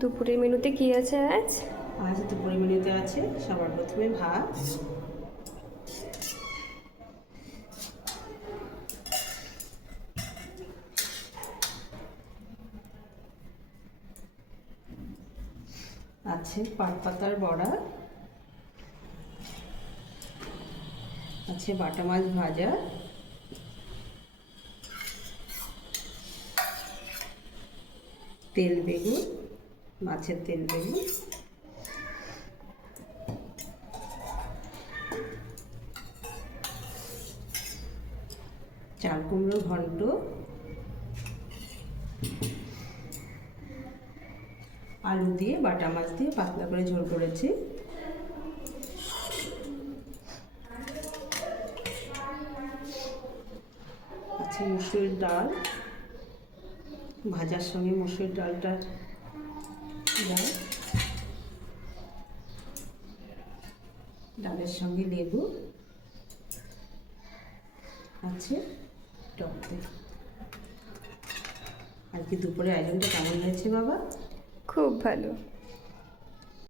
দুপুরের মেনুতে কি আছে আজ? আজ দুপুরের মেনুতে আছে সবার প্রথমে ভাত, আছে পাট পাতার বড়া, আছে বাটা মাছ ভাজা, তেল বেগুন, মাছের তেল বেগুন, চাল কুমড়ো ঘন্ট, আলু দিয়ে বাটা মাছ দিয়ে পাতলা করে ঝোল করেছি, আছে মুসুরির ডাল, ভাজার সঙ্গে মুসুরির ডালটা দেয়, ডালের সঙ্গে লেবু আছে, টক দই। আজকে দুপুরে আয়োজনটা কেমন হয়েছে বাবা? খুব ভালো।